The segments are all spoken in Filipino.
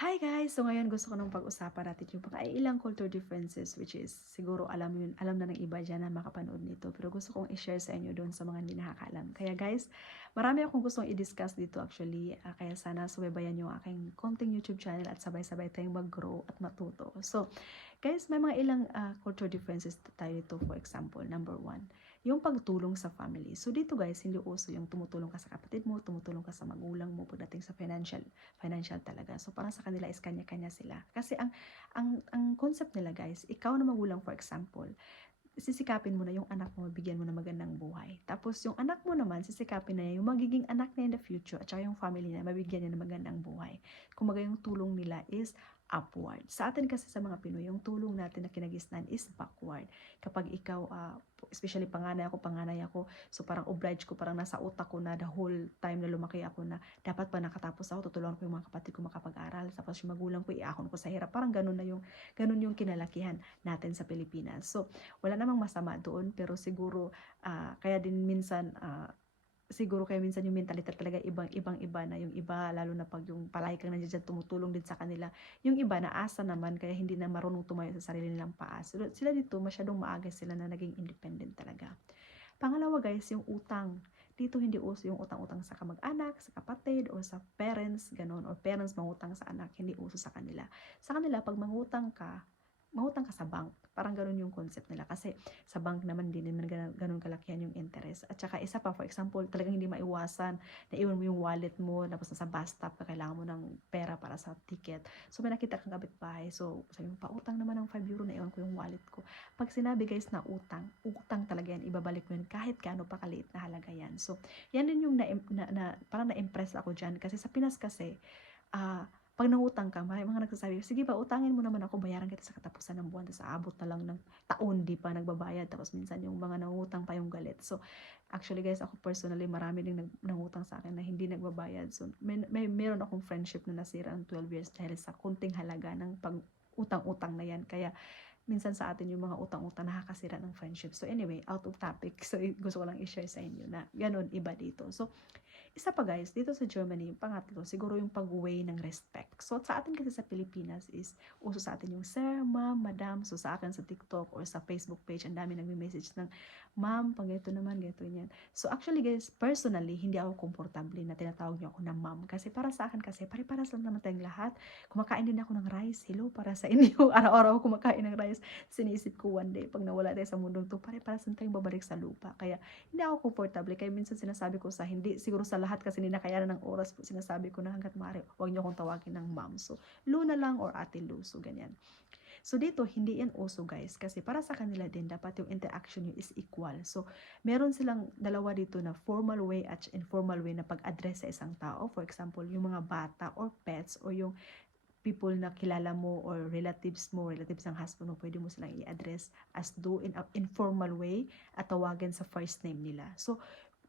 Hi guys! So ngayon gusto ko nang pag-usapan natin yung ilang culture differences which is siguro alam na ng iba dyan na makapanood nito. Pero gusto kong i-share sa inyo doon sa mga hindi nakakaalam. Kaya guys, marami akong gustong i-discuss dito actually. Kaya sana subaybayan yung aking konting YouTube channel at sabay-sabay tayong mag-grow at matuto. So guys, may mga ilang culture differences tayo dito. For example, number one, yung pagtulong sa family. So dito guys, hindi uso yung tumutulong ka sa kapatid mo, tumutulong ka sa magulang mo pagdating sa financial talaga. So parang sa kanila is kanya-kanya sila. Kasi ang concept nila guys, ikaw na magulang for example, sisikapin mo na yung anak mo, bigyan mo na magandang buhay. Tapos yung anak mo naman, sisikapin na yung magiging anak niya in the future at saka yung family niya, mabigyan niya ng magandang buhay. Kumaga yung tulong nila is upward. Sa atin kasi sa mga Pinoy, yung tulong natin na kinagisnan is backward. Kapag ikaw, especially panganay ako, so parang obliged ko, parang nasa utak ko na the whole time na lumaki ako na dapat pa nakatapos ako, tutulungan ko yung mga kapatid ko makapag-aral, tapos yung magulang ko, iahon ko sa hirap. Parang ganun yung kinalakihan natin sa Pilipinas. So, wala namang masama doon, pero siguro kaya din minsan siguro kaya minsan yung mentalidad talaga ibang-iba na yung iba, lalo na pag yung palagi kang nandiyan tumutulong din sa kanila. Yung iba naasa naman kaya hindi na marunong tumayo sa sarili nilang paa. Sila dito masyadong maaga sila na naging independent talaga. Pangalawa guys, yung utang. Dito hindi uso yung utang-utang sa kamag-anak, sa kapatid, o sa parents, ganun. Or parents mangutang sa anak, hindi uso sa kanila. Sa kanila, pag mangutang ka sa bank. Parang ganun yung concept nila. Kasi sa bank naman din naman ganun kalakihan yung interest. At saka isa pa, for example, talagang hindi maiwasan na iwan mo yung wallet mo, tapos nasa bus stop ka, kailangan mo ng pera para sa ticket. So may nakita kang kapitbahay. So sabi mo, pautang naman ng 5 euro na iwan ko yung wallet ko. Pag sinabi guys na utang talaga yan, ibabalik mo yun kahit gaano pa kaliit na halaga yan. So yan din yung parang na-impress ako dyan. Kasi sa Pinas kasi, pag nangutang ka, may mga nagsasabi, sige ba, utangin mo naman ako, bayaran kita sa katapusan ng buwan, tapos aabot na lang ng taon, di pa nagbabayad, tapos minsan yung mga nangutang pa yung galit. So, actually guys, ako personally, marami ding nangutang sa akin na hindi nagbabayad. So, meron akong friendship na nasira ng 12 years dahil sa kunting halaga ng pag utang-utang na yan. Kaya, minsan sa atin yung mga utang-utang nakakasira ng friendship. So anyway, out of topic. So gusto ko lang i-share sa inyo na ganun iba dito. So isa pa guys, dito sa Germany, yung pangatlo, siguro yung pag-weigh ng respect. So sa atin kasi sa Pilipinas is, uso sa atin yung sir, ma'am, madam. So sa akin sa TikTok or sa Facebook page, ang dami nagme-message ng, ma'am, pag ganito naman, ganito yan. So actually guys, personally, hindi ako komportable na tinatawag niyo ako na ma'am. Kasi para sa akin kasi, pare-paras lang naman tayong lahat. Kumakain din ako ng rice. Hello, para sa inyo. Araw-araw kumakain ng rice. Sinisip ko one day, pag nawala tayo sa mundong to, pare-paras lang tayong babalik sa lupa. Kaya hindi ako comfortable. Kaya minsan sinasabi ko sa hindi, siguro sa lahat kasi hindi nakayanan ng oras po, sinasabi ko na hanggat maaari, huwag niyo akong tawagin ng ma'am. So, Luna lang or Ate Lu. So, ganyan. So, dito, hindi yan uso guys. Kasi para sa kanila din, dapat yung interaction nyo is equal. So, meron silang dalawa dito na formal way at informal way na pag-address sa isang tao. For example, yung mga bata or pets or yung people na kilala mo or relatives ng husband mo, pwede mo silang i-address as do in an informal way at tawagan sa first name nila. So,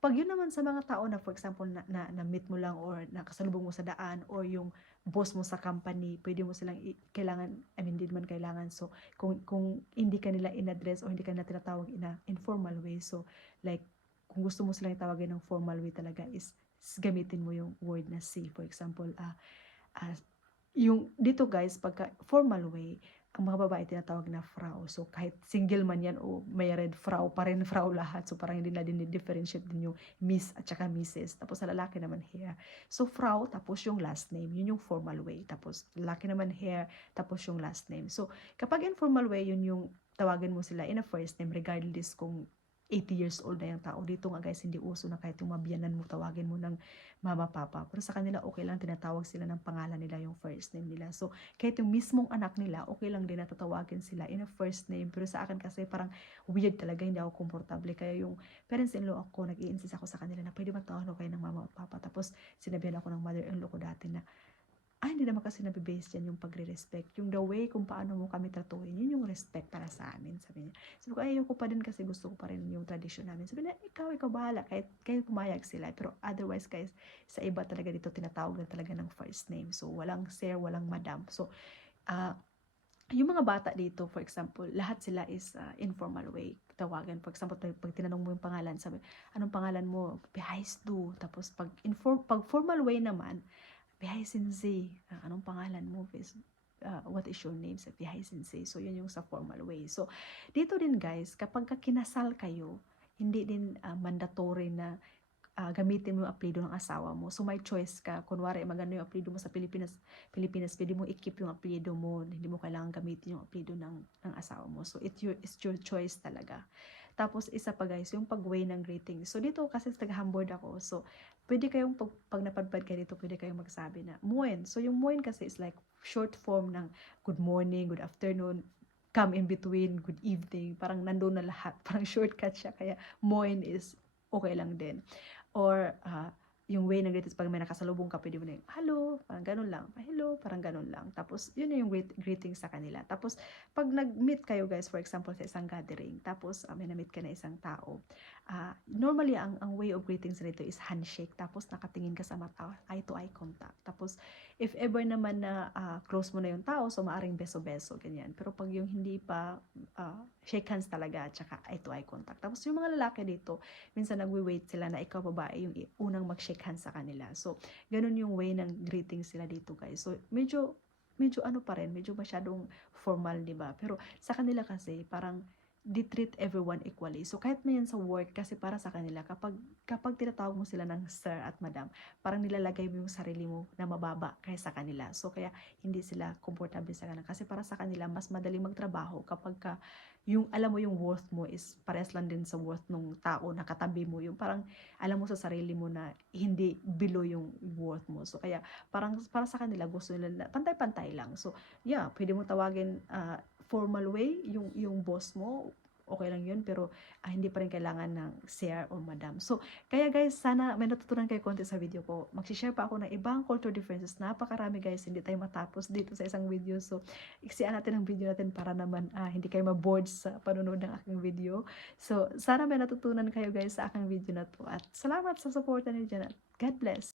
pag yun naman sa mga tao na for example na meet mo lang or nakasalubong mo sa daan or yung boss mo sa company, pwede mo silang kailangan, I mean, hindi man kailangan. So, kung hindi ka nila in-address o hindi ka nila tinatawag in a informal way, so like, kung gusto mo silang itawagin ng formal way talaga is gamitin mo yung word na si. For example, uh, yung dito guys, pagka formal way, ang mga babae tinatawag na Frau. So kahit single man yan o married, Frau pa rin, Frau lahat. So parang hindi na din differentiate din yung Miss at saka Mrs. Tapos sa lalaki naman hair. So Frau, tapos yung last name, yun yung formal way. Tapos lalaki naman hair, tapos yung last name. So kapag informal way, yun yung tawagan mo sila in a first name regardless kung 80 years old na yung tao. Dito nga guys, hindi uso na kahit yung mabiyanan mo, tawagin mo ng mama, papa. Pero sa kanila, okay lang, tinatawag sila ng pangalan nila, yung first name nila. So, kahit yung mismong anak nila, okay lang din na tatawagin sila in a first name. Pero sa akin kasi parang weird talaga, hindi ako komportable. Kaya yung parents-in-law ako, nag-i-insist ako sa kanila na pwede ba tawagin kayo ng mama at papa. Tapos, sinabihan ako ng mother-in-law ko dati na, hindi naman kasi nabibase yan yung pagre-respect. Yung the way kung paano mo kami tratuhin, yun yung respect para sa amin. Sabi niya. Sabi ko, ayoko pa din kasi gusto ko pa rin yung tradition namin. Sabi niya, ikaw bahala. Kahit pumayag sila. Pero otherwise, guys, sa iba talaga dito, tinatawag na talaga ng first name. So, walang sir, walang madam. So, yung mga bata dito, for example, lahat sila is informal way tawagan. For example, pag tinanong mo yung pangalan, sabi, anong pangalan mo? Behais du. Tapos, pag formal way naman, Bihay Sensei, anong pangalan mo? What is your name? Sa Bihay Sensei. So, yun yung sa formal way. So, dito din guys, kapag kinasal kayo, hindi din mandatory na gamitin mo yung apelyido ng asawa mo. So, may choice ka. Kunwari, maganda yung apelyido mo sa Pilipinas, pwede mo i-keep yung apelyido mo. Hindi mo kailangan gamitin yung apelyido ng asawa mo. So, it's your choice talaga. Tapos, isa pa guys, yung pag-way ng greeting. So, dito kasi taga-Hamburg ako. So, pwede kayong, pag napadpad kayo dito, pwede kayong magsabi na, Moin. So, yung Moin kasi is like short form ng good morning, good afternoon, come in between, good evening. Parang nandun na lahat. Parang shortcut siya. Kaya, Moin is okay lang din. Or yung way ng greetings, pag may nakasalubong ka, pwede mo na yung, hello, parang ganun lang. Hello, parang ganun lang. Tapos, yun na yung greeting sa kanila. Tapos, pag nag-meet kayo guys, for example, sa isang gathering, tapos may na-meet ka na isang tao, normally, ang way of greetings nito is handshake. Tapos, nakatingin ka sa mata, eye-to-eye contact. Tapos, if ever naman na close mo na yung tao, so maaring beso-beso, ganyan. Pero pag yung hindi pa, shake hands talaga, tsaka eye-to-eye contact. Tapos, yung mga lalaki dito, minsan nagwi-wait sila na ikaw babae yung unang mag-shake hands sa kanila. So, ganun yung way ng greetings sila dito guys. So, medyo ano pa rin, medyo masyadong formal, di ba? Pero sa kanila kasi, parang they treat everyone equally. So, kahit may yan sa work, kasi para sa kanila, kapag tinatawag mo sila ng sir at madam, parang nilalagay mo yung sarili mo na mababa kaysa kanila. So, kaya hindi sila comfortable sa kanila. Kasi para sa kanila, mas madaling magtrabaho kapag yung alam mo yung worth mo is parehas lang din sa worth ng tao na katabi mo. Yung parang alam mo sa sarili mo na hindi below yung worth mo. So kaya parang para sa kanila gusto nila na pantay-pantay lang. So yeah, pwede mo tawagin formal way yung boss mo, okay lang yun, pero hindi pa rin kailangan ng sir or madam. So, kaya guys, sana may natutunan kayo konti sa video ko. Mag-share pa ako ng ibang culture differences. Napakarami guys, hindi tayo matapos dito sa isang video. So, iksian natin ang video natin para naman hindi kayo ma-bored sa panonood ng aking video. So, sana may natutunan kayo guys sa aking video na to. At salamat sa support niyo dyan. At God bless!